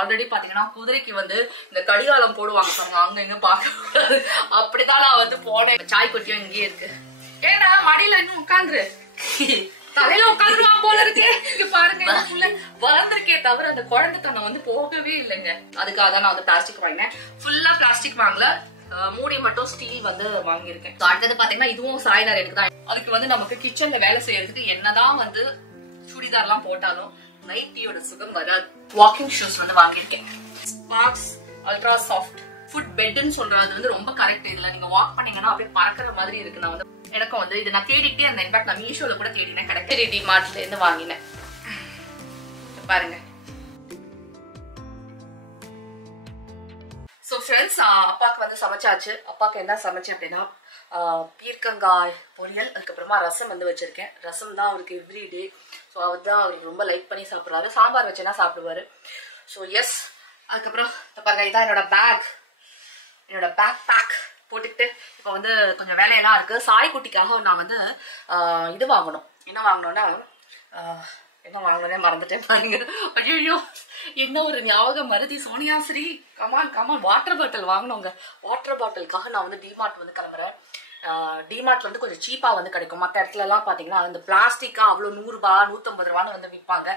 Already பாத்தீங்கன்னா குதிரைக்கு வந்து இந்த கடிகாலம் போடுவாங்க பாருங்க, அங்க இங்க பாக்க அப்படிதான் நான் வந்து போனேன். சாய் குட்டியும் இங்கேயே இருக்கு. ஏன்னா மடியில இன்னும் உட்காந்துரு, தலையில உட்காந்துருவா போல இருக்கு. பாருங்க வளர்ந்துருக்கே தவிர அந்த குழந்தை தன்னை வந்து போகவே இல்லைங்க. அதுக்காக தான் நான் வந்து பிளாஸ்டிக் வாங்கினேன். ஃபுல்லா பிளாஸ்டிக் வாங்கல, மூடி மட்டும் ஸ்டீல் வந்து வாங்கியிருக்கேன். அடுத்தது பாத்தீங்கன்னா இதுவும் சாய்னார் எனக்கு தான். அதுக்கு வந்து நமக்கு கிச்சன்ல வேலை செய்யறதுக்கு என்னதான் வந்து சுடிதார் எல்லாம் போட்டாலும் நைட்டியோட சுகம் வராது. வாக்கிங் ஷூஸ் வந்து வாங்கியிருக்கேன். ஸ்பார்க்ஸ் அல்ட்ரா சாஃப்ட் ஃபுட் பெட்னு சொல்றது வந்து ரொம்ப கரெக்ட். இதுல நீங்க வாக் பண்ணீங்கன்னா அப்படியே பறக்கிற மாதிரி இருக்கு. நான் வந்து எனக்கும் வந்து இதை நான் தேடிட்டே இருந்தேன். இன்ஃபேக்ட் நான் மீஷோல கூட தேடினேன், கிடைக்கல. டிமார்ட்ல இருந்து வாங்கினேன். பாருங்க. சோ ஃப்ரெண்ட்ஸ், அப்பாவுக்கு வந்து சமைச்சாச்சு. அப்பாவுக்கு என்ன சமைச்சேன் அப்படின்னா பீர்க்கங்காய் பொரியல், அதுக்கப்புறமா ரசம் வந்து வச்சிருக்கேன். ரசம் தான் அவருக்கு எவ்ரிடே. ஸோ அவர் தான் அவருக்கு ரொம்ப லைக் பண்ணி சாப்பிட்றாரு. சாம்பார் வச்சுன்னா சாப்பிடுவாரு. So yes. அதுக்கப்புறம் பாருங்க, இதான் என்னோட பேக், என்னோட பேக் பேக் போட்டுக்கிட்டு இப்போ வந்து கொஞ்சம் வேலையெல்லாம் இருக்கு. சாய்க்குட்டிக்காக நான் வந்து இது வாங்கணும். என்ன வாங்கணும்னா என்ன வாங்கினே மறந்துட்டேன் பாருங்க. ஐயோ, என்ன ஒரு ஞாபகம் Maruthi Soniasri. Come on come on, water bottle வாங்கணுங்க. வாட்டர் பாட்டிலுக்காக நான் வந்து டிமார்ட் வந்து கிளம்புறேன். டிமார்ட்ல வந்து கொஞ்சம் சீப்பா வந்து கிடைக்கும். மற்ற இடத்துல எல்லாம் பாத்தீங்கன்னா அந்த பிளாஸ்டிக்கா அவ்வளவு 100 ரூபாய் 150 ரூபான்னு வந்து விற்பாங்க.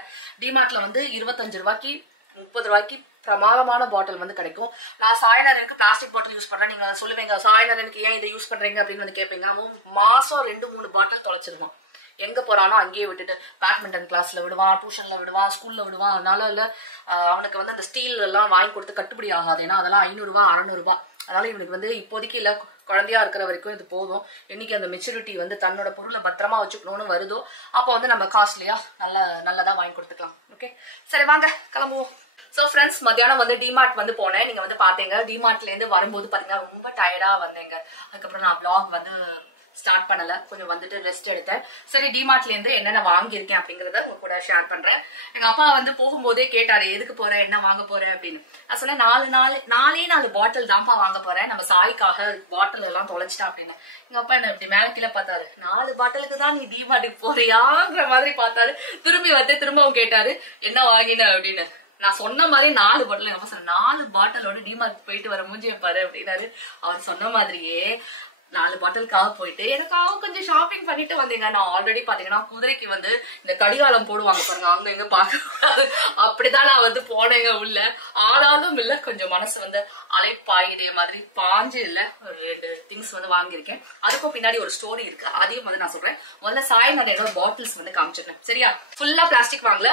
டிமார்ட்ல வந்து 25 ரூபாய்க்கு 30 ரூபாய்க்கு பிரமாதமான பாட்டில் வந்து கிடைக்கும். நான் சாய்னரனுக்கு பிளாஸ்டிக் பாட்டில் யூஸ் பண்றேன். நீங்க சொல்லுவீங்க சாய்னரனுக்கு ஏன் இதை யூஸ் பண்றீங்க அப்படின்னு வந்து கேட்பீங்க. அவன் மாசம் 2-3 பாட்டில் தொலைச்சிருவான். எங்க போறானோ அங்கேயே விட்டுட்டு பேட்மிண்டன் கிளாஸ்ல விடுவான், டியூஷன்ல விடுவான், ஸ்கூல்ல விடுவான். அதனால இல்ல அவனுக்கு வந்து அந்த ஸ்டீல் எல்லாம் வாங்கி கொடுத்து கட்டுப்படி ஆகாது. ஏன்னா அதெல்லாம் 500 ரூபாய் 600 ரூபாய். அதனால இவனுக்கு வந்து இப்போதைக்கு இல்ல, குழந்தையா இருக்கிற வரைக்கும் இது போதும். என்னைக்கு அந்த மெச்சூரிட்டி வந்து தன்னோட பொருளை பத்திரமா வச்சுக்கணும்னு வருதோ அப்போ வந்து நம்ம காஸ்ட்லியா நல்லதா வாங்கி கொடுத்துக்கலாம். ஓகே, சரி வாங்க கிளம்புவோம். சோ ஃப்ரெண்ட்ஸ், மத்தியானம் வந்து டிமார்ட் வந்து போனேன். நீங்க வந்து பாத்தீங்க. டிமார்ட்ல இருந்து வரும்போது பாத்தீங்கன்னா ரொம்ப டயர்டா வந்தேங்க. அதுக்கப்புறம் நான் vlog வந்து ஸ்டார்ட் பண்ணல, கொஞ்சம் வந்துட்டு ரெஸ்ட் எடுத்தேன். சரி, டிமார்ட்ல இருந்து என்னென்ன வாங்கியிருக்கேன் அப்படிங்கறத உங்க கூட ஷேர் பண்றேன். எங்க அப்பா வந்து போகும்போதே கேட்டாரு, எதுக்கு போற, என்ன வாங்க போற அப்படின்னு. நான் சொன்னேன், 4 பாட்டில் தான்ப்பா வாங்க போறேன், நம்ம சாய்க்காக பாட்டில் எல்லாம் தொலைச்சிட்டா அப்படின்னு. எங்க அப்பா என்ன இப்படி மேல கீழே பார்த்தாரு. 4 பாட்டிலுக்கு தான் நீ டிமார்ட்டுக்கு போறியாங்கிற மாதிரி பார்த்தாரு. திரும்பவும் கேட்டாரு, என்ன வாங்கின அப்படின்னு. நான் சொன்ன மாதிரி 4 பாட்டில். எங்க அப்பா சொன்ன 4 பாட்டிலோட டிமார்ட் போயிட்டு வர மூஞ்சிய பாரு அப்படின்னாரு. அவர் சொன்ன மாதிரியே 4 பாட்டிலுக்காக போயிட்டு எனக்காக கொஞ்சம் ஷாப்பிங் பண்ணிட்டு வந்தீங்க. நான் ஆல்ரெடி பாத்தீங்கன்னா குதிரைக்கு வந்து இந்த கடிகாலம் போடுவாங்க பாருங்க, அங்க இங்க பாக்க அப்படிதான் நான் வந்து போனேங்க உள்ள. ஆனாலும் இல்ல, கொஞ்சம் மனசு வந்து அலைப்பாய் இதே மாதிரி பாஞ்சு இல்ல, ஒரு 2 திங்ஸ் வந்து வாங்கியிருக்கேன். அதுக்கும் பின்னாடி ஒரு ஸ்டோரி இருக்கு, அதையும் வந்து நான் சொல்றேன். முதல்ல சாய்னோட பாட்டில்ஸ் வந்து காமிச்சிருக்கேன். சரியா, ஃபுல்லா பிளாஸ்டிக் வாங்கல,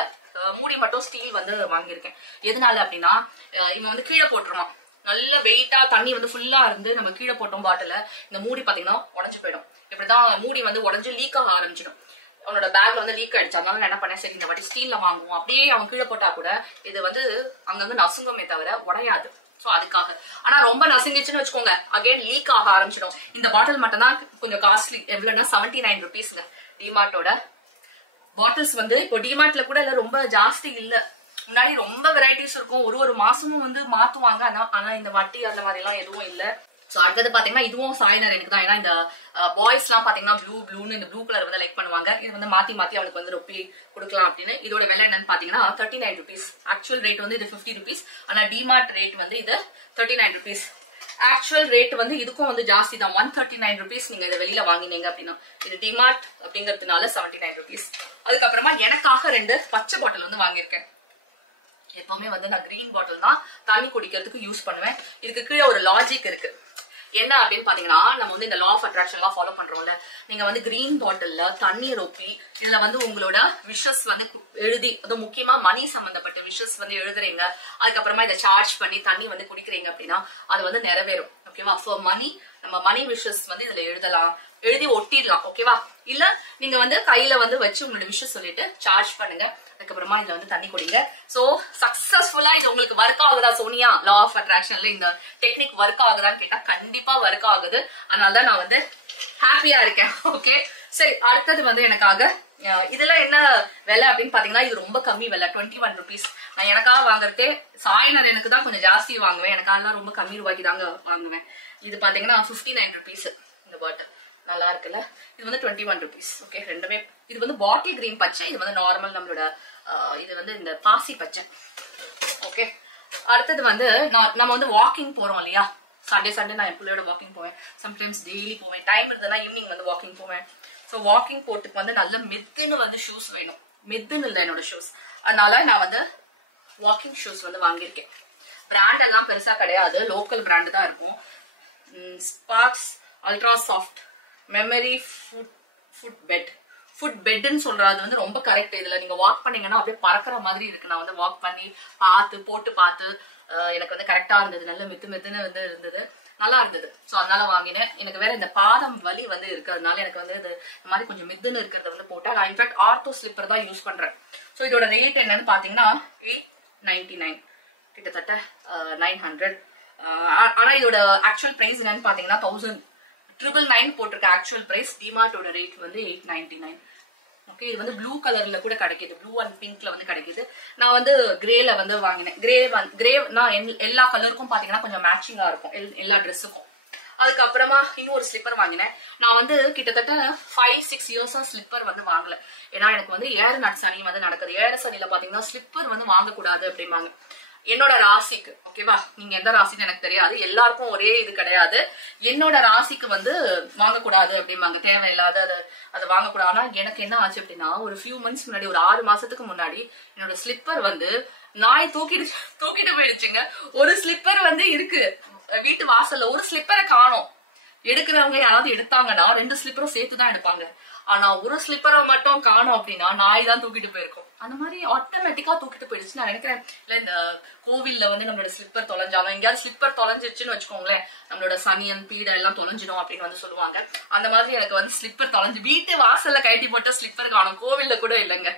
மூடி மட்டும் ஸ்டீல் வந்து வாங்கியிருக்கேன். எதனால அப்படின்னா இவன் வந்து கீழே போட்டுருவான். நல்ல வெயிட்டா தண்ணி வந்து ஃபுல்லா இருந்து நம்ம கீழே போட்டோம் பாட்டில, இந்த மூடி பாத்தீங்கன்னா உடஞ்சு போயிடும். இப்படிதான் மூடி வந்து உடஞ்சு லீக் ஆக ஆரம்பிச்சிடும். அவனோட பேக்ல வந்து லீக் ஆயிடுச்சு. அதனால நான் என்ன பண்ணேன், சரி இந்த வாட்டி ஸ்டீல்ல வாங்குவோம். அப்படியே அவன் கீழே போட்டா கூட இது வந்து அங்கங்க நசுங்கமே தவிர உடையாது. சோ அதுக்காக. ஆனா ரொம்ப நசுங்கிச்சுன்னு வச்சுக்கோங்க, அகைன் லீக் ஆக ஆரம்பிச்சிடும். இந்த பாட்டில் மட்டும் தான் கொஞ்சம் காஸ்ட்லி. எவ்வளவுன்னா 79 ருபீஸ்ங்க. டிமார்ட்டோட பாட்டில்ஸ் வந்து இப்போ டிமார்ட்ல கூட இல்ல, ரொம்ப ஜாஸ்தி இல்ல. முன்னாடி ரொம்ப வெரைட்டிஸ் இருக்கும், ஒரு மாசமும் வந்து மாத்துவாங்க. ஆனா இந்த வட்டி அந்த மாதிரி எல்லாம் எதுவும் இல்ல. சோ அடுத்தது பாத்தீங்கன்னா இதுவும் சாய்னர் எனக்கு தான். ஏன்னா இந்த பாய்ஸ் எல்லாம் பாத்தீங்கன்னா ப்ளூன்னு இந்த ப்ளூ கலர் வந்து லைக் பண்ணுவாங்க. இது வந்து மாத்தி அவனுக்கு வந்து ரொப்பி கொடுக்கலாம் அப்படின்னு. இதோட விலை என்னன்னு பாத்தீங்கன்னா 39 ருபீஸ். ஆக்சுவல் ரேட் வந்து இது 50 ருபீஸ். ஆனா டிமார்ட் ரேட் வந்து இது 39 ருபீஸ். ஆக்சுவல் ரேட் வந்து இதுக்கும் வந்து ஜாஸ்தி தான், 139 ருபீஸ். நீங்க இதை வெளியில வாங்கினீங்க அப்படின்னா. இது டிமார்ட் அப்படிங்கறதுனால 79 ருபீஸ். அதுக்கப்புறமா எனக்காக 2 பச்சை பாட்டில் வந்து வாங்கியிருக்கேன். எப்பவுமே வந்து நான் கிரீன் பாட்டில் தான் தண்ணி குடிக்கிறதுக்கு யூஸ் பண்ணுவேன். இதுக்கு கீழே ஒரு லாஜிக் இருக்கு. என்ன அப்படின்னு பாத்தீங்கன்னா, நம்ம வந்து இந்த லா ஆஃப் அட்ராக்ஷன் எல்லாம் ஃபாலோ பண்றோம்ல. நீங்க வந்து கிரீன் பாட்டில்ல தண்ணி ரொப்பி இதுல வந்து உங்களோட விஷஸ் வந்து எழுதி, அதுவும் முக்கியமா மணி சம்பந்தப்பட்ட விஷஸ் வந்து எழுதுறீங்க. அதுக்கப்புறமா இதை சார்ஜ் பண்ணி தண்ணி வந்து குடிக்கிறீங்க அப்படின்னா அது வந்து நிறைவேறும். ஓகேவா? சோ நம்ம மணி விஷஸ் வந்து இதுல எழுதி ஒட்டிடலாம். ஓகேவா? இல்ல நீங்க வந்து கையில வந்து வச்சு உங்களோட விஷஸ் சொல்லிட்டு சார்ஜ் பண்ணுங்க. அதுக்கப்புறமா இதுல வந்து தண்ணி குடிங்க. சோ சக்சஸ்ஃபுல்லா இது உங்களுக்கு ஒர்க் ஆகுதா சோனியா? லா ஆஃப் அட்ராக்ஷன்ல இந்த டெக்னிக் ஒர்க் ஆகுதான்னு கேட்டா கண்டிப்பா ஒர்க் ஆகுது. அதனாலதான் நான் வந்து ஹாப்பியா இருக்கேன். ஓகே, சரி. அடுத்தது வந்து எனக்காக இதெல்லாம் என்ன விலை அப்படின்னு பாத்தீங்கன்னா, இது ரொம்ப கம்மி விலை, 21 ருபீஸ். நான் எனக்காக வாங்குறதே சாய்னர் எனக்கு தான் கொஞ்சம் ஜாஸ்தி வாங்குவேன். எனக்காக ரொம்ப கம்மி ரூபாய்க்கு தாங்க வாங்குவேன். இது பாத்தீங்கன்னா 59 ருபீஸ். இந்த பாட்டில் நல்லா இருக்குல்ல. இது வந்து 21 ருபீஸ். ஓகே, ரெண்டுமே. இது வந்து பாட்டில் கிரீன் பச்சை, இது வந்து நார்மல் நம்மளோட இது வந்து இந்த பாசி பச்சை. ஓகே, அடுத்தது வந்து நம்ம வந்து வாக்கிங் போறோம் இல்லையா, சண்டே நான் என் பிள்ளையோட வாக்கிங் போவேன், சம்டைம்ஸ் டெய்லி போவேன், டைம் இருந்ததுன்னா ஈவினிங் வந்து வாக்கிங் போவேன். ஸோ வாக்கிங் போட்டுக்கு வந்து நல்ல மெத்துன்னு வந்து ஷூஸ் வேணும், மெத்துன்னு இல்லை என்னோட ஷூஸ், அதனால நான் வந்து வாக்கிங் ஷூஸ் வந்து வாங்கியிருக்கேன். பிராண்ட் எல்லாம் பெருசா கிடையாது, லோக்கல் பிராண்டு தான் இருக்கும். Sparx ultra soft memory foam பெட்னு சொல்றது வந்து ரொம்ப கரெக்ட். இதுல நீங்க வாக் பண்ணீங்கன்னா அப்படியே பறக்கிற மாதிரி இருக்கு. நான் வந்து வாக் பண்ணி போட்டு பார்த்து எனக்கு வந்து கரெக்டா இருந்தது, நல்ல மெத்துன்னு வந்து இருந்தது, நல்லா இருந்தது. ஸோ அதனால வாங்கினேன். எனக்கு வேற இந்த பாதம் வலி வந்து இருக்கிறதுனால எனக்கு வந்து இந்த மாதிரி கொஞ்சம் மெத்துன்னு இருக்கிறத வந்து போட்டேன். நான் இன்ஃபேக்ட் ஆர்த்தோ ஸ்லிப்பர் தான் யூஸ் பண்றேன். ஸோ இதோட ரேட் என்னன்னு பாத்தீங்கன்னா 899, கிட்டத்தட்ட 900. ஆனா இதோட ஆக்சுவல் பிரைஸ் என்னன்னு பாத்தீங்கன்னா 1999 போட்டிருக்க ஆக்சுவல் பிரைஸ். டிமார்ட்டோட ரேட் வந்து 899. ஓகே, இது வந்து ப்ளூ கலர்ல கூட கிடைக்குது, ப்ளூ அண்ட் பிங்க்ல வந்து கிடைக்குது. நான் வந்து கிரேல வந்து வாங்கினேன். கிரேனா எல்லா கலருக்கும் பாத்தீங்கன்னா கொஞ்சம் மேட்சிங்கா இருக்கும் எல்லா ட்ரெஸ்ஸுக்கும். அதுக்கப்புறமா இன்னொரு ஸ்லிப்பர் வாங்கினேன். நான் வந்து கிட்டத்தட்ட 5-6 இயர்ஸா ஸ்லிப்பர் வந்து வாங்கல. ஏன்னா எனக்கு வந்து 7 நட் சனி வந்து நடக்குது. 7 சனியில பாத்தீங்கன்னா ஸ்லிப்பர் வந்து வாங்கக்கூடாது அப்படிம்பாங்க. என்னோட ராசிக்கு, ஓகேவா, நீங்க எந்த ராசின்னு எனக்கு தெரியாது, எல்லாருக்கும் ஒரே இது கிடையாது. என்னோட ராசிக்கு வந்து வாங்கக்கூடாது அப்படிம்பாங்க, தேவையில்லாத அதை வாங்கக்கூடாது. ஆனா எனக்கு என்ன ஆச்சு அப்படின்னா, ஒரு ஃபியூ மந்த்ஸ் முன்னாடி, ஒரு 6 மாசத்துக்கு முன்னாடி என்னோட ஸ்லிப்பர் வந்து நாய் தூக்கிட்டு போயிடுச்சுங்க. ஒரு ஸ்லிப்பர் வந்து இருக்கு வீட்டு வாசல்ல, ஒரு ஸ்லிப்பரை காணோம். எடுக்கிறவங்க யாராவது எடுத்தாங்கன்னா 2 ஸ்லிப்பரும் சேர்த்துதான் எடுப்பாங்க. ஆனா ஒரு ஸ்லிப்பரை மட்டும் காணோம் அப்படின்னா நாய் தான் தூக்கிட்டு போயிருக்கும். அந்த மாதிரி ஆட்டோமேட்டிக்கா தூக்கிட்டு போயிடுச்சு. நான் நினைக்கிறேன் இல்ல இந்த கோவில்ல வந்து நம்மளோட ஸ்லிப்பர் தொலைஞ்சாலும், எங்கேயாவது ஸ்லிப்பர் தொலைஞ்சிருச்சுன்னு வச்சுக்கோங்களேன், நம்மளோட சனியன் பீடை எல்லாம் தொலைஞ்சிடும் அப்படின்னு வந்து சொல்லுவாங்க. அந்த மாதிரி எனக்கு வந்து ஸ்லிப்பர் தொலைஞ்சு வீட்டு வாசல்ல கட்டி போட்ட ஸ்லிப்பர் காணும், கோவில்ல கூட இல்லைங்க.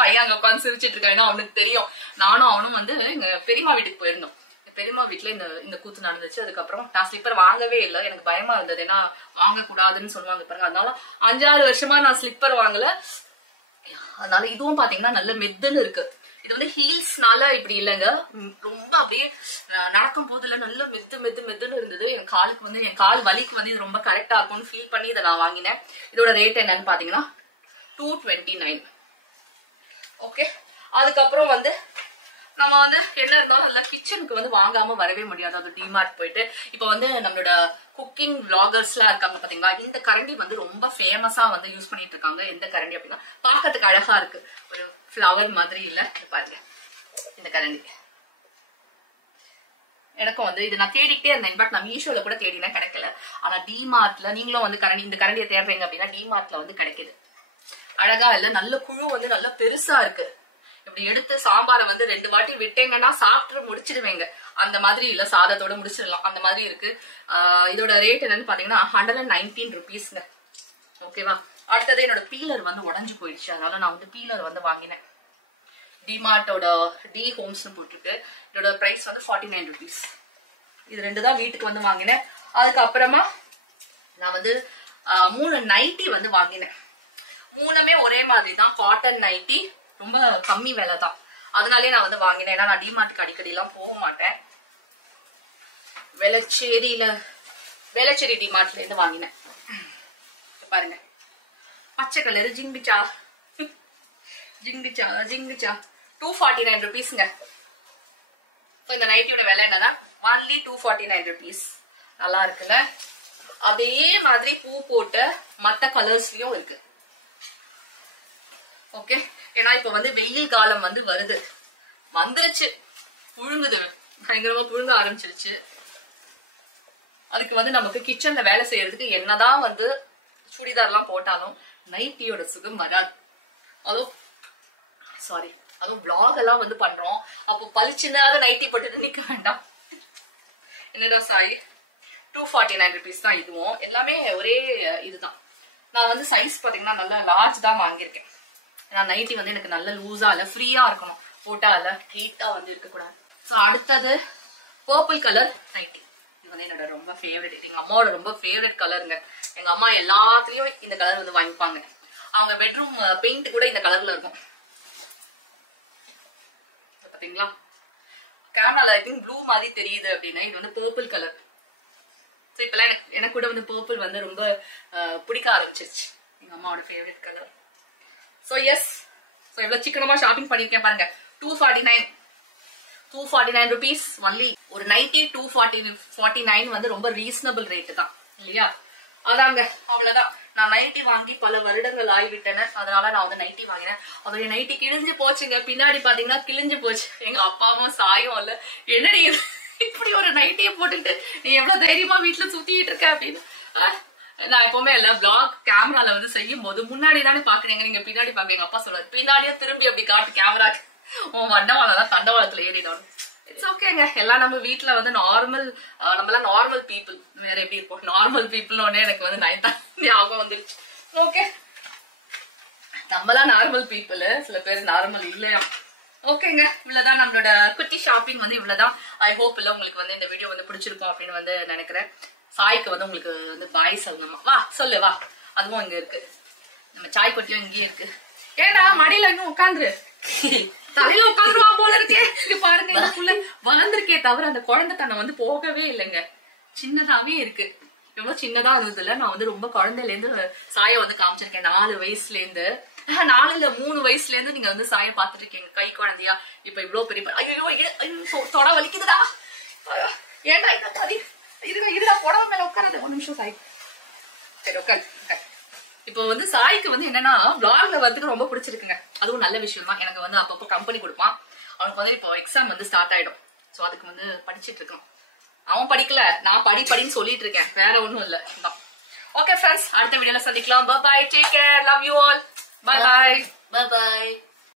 பையன் அங்க உட்காந்து சிரிச்சிட்டு இருக்காங்க. அவனுக்கு தெரியும், நானும் அவனும் வந்து எங்க பெரியம்மா வீட்டுக்கு போயிருந்தோம். பெரியம்மா வீட்டுல இந்த கூத்து நடந்துச்சு. அதுக்கப்புறம் நான் ஸ்லிப்பர் வாங்கவே இல்லை, எனக்கு பயமா இருந்தது, ஏன்னா வாங்கக்கூடாதுன்னு சொல்லுவாங்க பாருங்க. அதனால 5-6 வருஷமா நான் ஸ்லிப்பர் வாங்கல. அதனால இதுவும் பாத்தீங்கன்னா நல்ல மெத்துன்னு இருக்கு. இது வந்து ஹீல்ஸ்னால இப்படி இல்லைங்க, ரொம்ப அப்படியே நடக்கும் போதுல நல்ல மெத்துன்னு இருந்தது. என் கால் வலிக்கு வந்து இது ரொம்ப கரெக்டா இருக்கும்னு ஃபீல் பண்ணி இதை நான் வாங்கினேன். இதோட ரேட் என்னன்னு பாத்தீங்கன்னா 229. ஓகே, அதுக்கப்புறம் வந்து நம்ம வந்து என்ன இருந்தாலும் எல்லாம் கிச்சனுக்கு வந்து வாங்காம வரவே முடியாது. அது டிமார்ட் போயிட்டு இப்ப வந்து நம்மளோட குக்கிங் விளாகர்ஸ் எல்லாம் இருக்காங்க பாத்தீங்களா, இந்த கரண்டி வந்து ரொம்ப ஃபேமஸா வந்து யூஸ் பண்ணிட்டு இருக்காங்க. எந்த கரண்டி அப்படின்னா பாக்கிறதுக்கு அழகா இருக்கு, ஒரு ஃபிளவர் மாதிரி இல்ல, பாருங்க இந்த கரண்டி. எனக்கும் வந்து இது நான் தேடிக்கிட்டே இருந்தேன். இன்ஃபேக்ட் நான் மீஷோல கூட தேடினேன், கிடைக்கல. ஆனா டிமார்ட்ல நீங்களும் வந்து இந்த கரண்டியை தேடுறீங்க அப்படின்னா டிமார்ட்ல வந்து கிடைக்குது. அழகா இல்ல, நல்ல குழு வந்து நல்ல பெருசா இருக்கு. இப்படி எடுத்து சாம்பாரை வந்து 2 வாட்டி விட்டேங்கன்னா சாப்பிட்டு முடிச்சிடுவேங்க. அந்த மாதிரி இல்ல, சாதத்தோட முடிச்சிடலாம், அந்த மாதிரி இருக்கு. இதோட ரேட் என்னன்னு பாத்தீங்கன்னா 119 rupeesங்க. ஓகேவா, அடுத்தது என்னோட பீலர் வந்து உடஞ்சு போயிடுச்சு, அதனால நான் வந்து பீலர் வந்து வாங்கினேன். டிமார்ட்டோட டி ஹோம்ஸ்னு போட்டிருக்கு. இதோட பிரைஸ் வந்து 49 rupees. இது 2 தான் வீட்டுக்கு வந்து வாங்கினேன். அதுக்கப்புறமா நான் வந்து 3 நைட்டி வந்து வாங்கினேன். 3மே ஒரே மாதிரி தான், காட்டன் நைட்டி, ரொம்ப கம்மி விலை தான். அதனாலே நான் வந்து வாங்கினேன். ஏன்னா நான் டிமார்ட்டுக்கு அடிக்கடி எல்லாம் போக மாட்டேன். வேளச்சேரி டிமார்ட்ல இருந்து வாங்கினேன். பாருங்க, பச்சை கலர் ஜிங்குச்சா 249 rupeesங்க. இந்த நைட்டியோட விலை என்னன்னா only 249 rupees. நல்லா இருக்குல்ல. அதே மாதிரி பூ போட்ட மத்த கலர்ஸ்லயும் இருக்கு. ஓகே, ஏன்னா இப்ப வந்து வெயில் காலம் வந்து வந்துருச்சு, புழுங்குது, பயங்கரமா புழுங்க ஆரம்பிச்சிருச்சு. அதுக்கு வந்து நமக்கு கிச்சன்ல வேலை செய்யறதுக்கு என்னதான் வந்து சுடிதார்லாம் போட்டாலும் நைட்டியோட சுகம் வராது. அதுவும் vlog எல்லாம் வந்து பண்றோம், அப்போ பளிச்சுனாத நைட்டி போட்டுட்டு நிக்க வேண்டாம். என்னடா சாய், 249 rupees தான். இதுவும் எல்லாமே ஒரே இதுதான். நான் வந்து சைஸ் பாத்தீங்கன்னா நல்லா லார்ஜ் தான் வாங்கியிருக்கேன். நான் நைட்டி வந்து எனக்கு நல்ல லூஸா இல்ல, ஃப்ரீயா இருக்கணும், போட்டா இல்ல ஹீட்டா வந்து இருக்கக்கூடாது. ஸோ அடுத்தது பர்பிள் கலர் நைட்டி. இது வந்து என்னோட ரொம்ப ஃபேவரட், எங்க அம்மாவோட ரொம்ப ஃபேவரட் கலருங்க. எங்க அம்மா எல்லாத்துலயும் இந்த கலர் வந்து வாங்கிப்பாங்க. அவங்க பெட்ரூம் பெயிண்ட் கூட இந்த கலர்ல இருக்கும். பாத்தீங்களா, கேமரால ஐ திங்க் ப்ளூ மாதிரி தெரியுது அப்படின்னா இது வந்து பர்பிள் கலர். ஸோ இப்பெல்லாம் எனக்கு கூட வந்து பர்பிள் வந்து ரொம்ப பிடிக்க ஆரம்பிச்சிருச்சு, எங்க அம்மாவோட favourite colour. So yes, so எவ்வளவு சிக்கனமா ஷாப்பிங் பண்ணிருக்கேன் பாருங்க. 249 249 rupees only. ஒரு நைட்டி 249 வந்து ரொம்ப ரீசனபிள் ரேட்டு தான் இல்லையா? அதாங்க, அவ்வளவுதான். நான் நைட்டி வாங்கி பல வருடங்கள் ஆகிவிட்டன. அதனால நான் வந்து நைட்டி வாங்கினேன். அவருடைய நைட்டி கிழிஞ்சு போச்சுங்க. பின்னாடி பாத்தீங்கன்னா கிழிஞ்சு போச்சு. எங்க அப்பாவும் சாயம் இல்ல, என்னடி இப்படி ஒரு நைட்டியை போட்டுட்டு நீ எவ்வளவு தைரியமா வீட்டுல சுத்திட்டு இருக்க அப்படின்னு. நான் எப்பவுமே இல்ல பிளாக் கேமரால வந்து செய்யும் போது முன்னாடி தானே பாக்குறீங்க, நீங்க பின்னாடி பாக்க. எங்க அப்பா சொல்றாரு, பின்னாடியே திரும்பி அப்படி காட்டு கேமரா, உன் வண்டவாளம் தண்டவாளத்துல ஏறிடும். இட்ஸ் ஓகேங்க. எல்லாம் நம்ம வீட்டுல வந்து நார்மல், நம்மளாம் நார்மல் பீப்புள். வேற எப்படி இருக்கும் நார்மல் பீப்புள்? எனக்கு வந்து ஞாபகம் வந்துருச்சு. ஓகே, நம்மளாம் நார்மல் பீப்புள், சில பேர் நார்மல் இல்லையா? ஓகேங்க, இவ்வளவுதான் நம்மளோட குட்டி ஷாப்பிங் வந்து இவ்வளவுதான். ஐ ஹோப் இல்ல உங்களுக்கு வந்து இந்த வீடியோ வந்து பிடிச்சிருக்கும் அப்படின்னு வந்து நினைக்கிறேன். சாய்க்கு வந்து உங்களுக்கு வந்து பாய் சொல்லணுமா? வா சொல்லு வா. அதுவும் இங்க இருக்கு, நம்ம சாய் கொட்டியும் இங்கேயே இருக்கு. ஏன்னா மடியில இன்னும் உட்காந்துரு, தலையில உட்காந்துருவா போல இருக்கே. இங்க பாருங்க, இதுக்குள்ள வளர்ந்துருக்கே தவிர அந்த குழந்தை தன்னை வந்து போகவே இல்லைங்க. சின்னதாவே இருக்கு. எவ்வளவு சின்னதா இருந்தது இல்ல. நான் வந்து ரொம்ப குழந்தையில இருந்து சாய வந்து காமிச்சிருக்கேன். 4 வயசுல இருந்து, 4 இல்ல 3 வயசுல இருந்து நீங்க வந்து சாய பாத்துட்டு இருக்கீங்க. கை குழந்தையா இப்ப இவ்வளவு பெரிய. ஐயோ தொட வலிக்குதுடா. ஏன்டா இந்த மாதிரி இருடா, புடவை மேல உட்காராது. 1 நிமிஷம் சாய். சரி உட்காரு. இப்போ வந்து சாய்க்கு வந்து என்னன்னா vlogல வரதுக்கு ரொம்ப பிடிச்சிருக்குங்க. அதுவும் நல்ல விஷயம் தான். எனக்கு வந்து அப்பப்போ கம்பெனி கொடுப்பான். அவனுக்கு வந்து இப்போ எக்ஸாம் வந்து ஸ்டார்ட் ஆயிடும். ஸோ அதுக்கு வந்து படிச்சுட்டு இருக்கணும். அவன் படிக்கல, நான் படின்னு சொல்லிட்டு இருக்கேன். வேற ஒன்றும் இல்லை. ஓகே ஃப்ரெண்ட்ஸ், அடுத்த வீடியோல சந்திக்கலாம். Bye bye, take care, love you all. Bye by.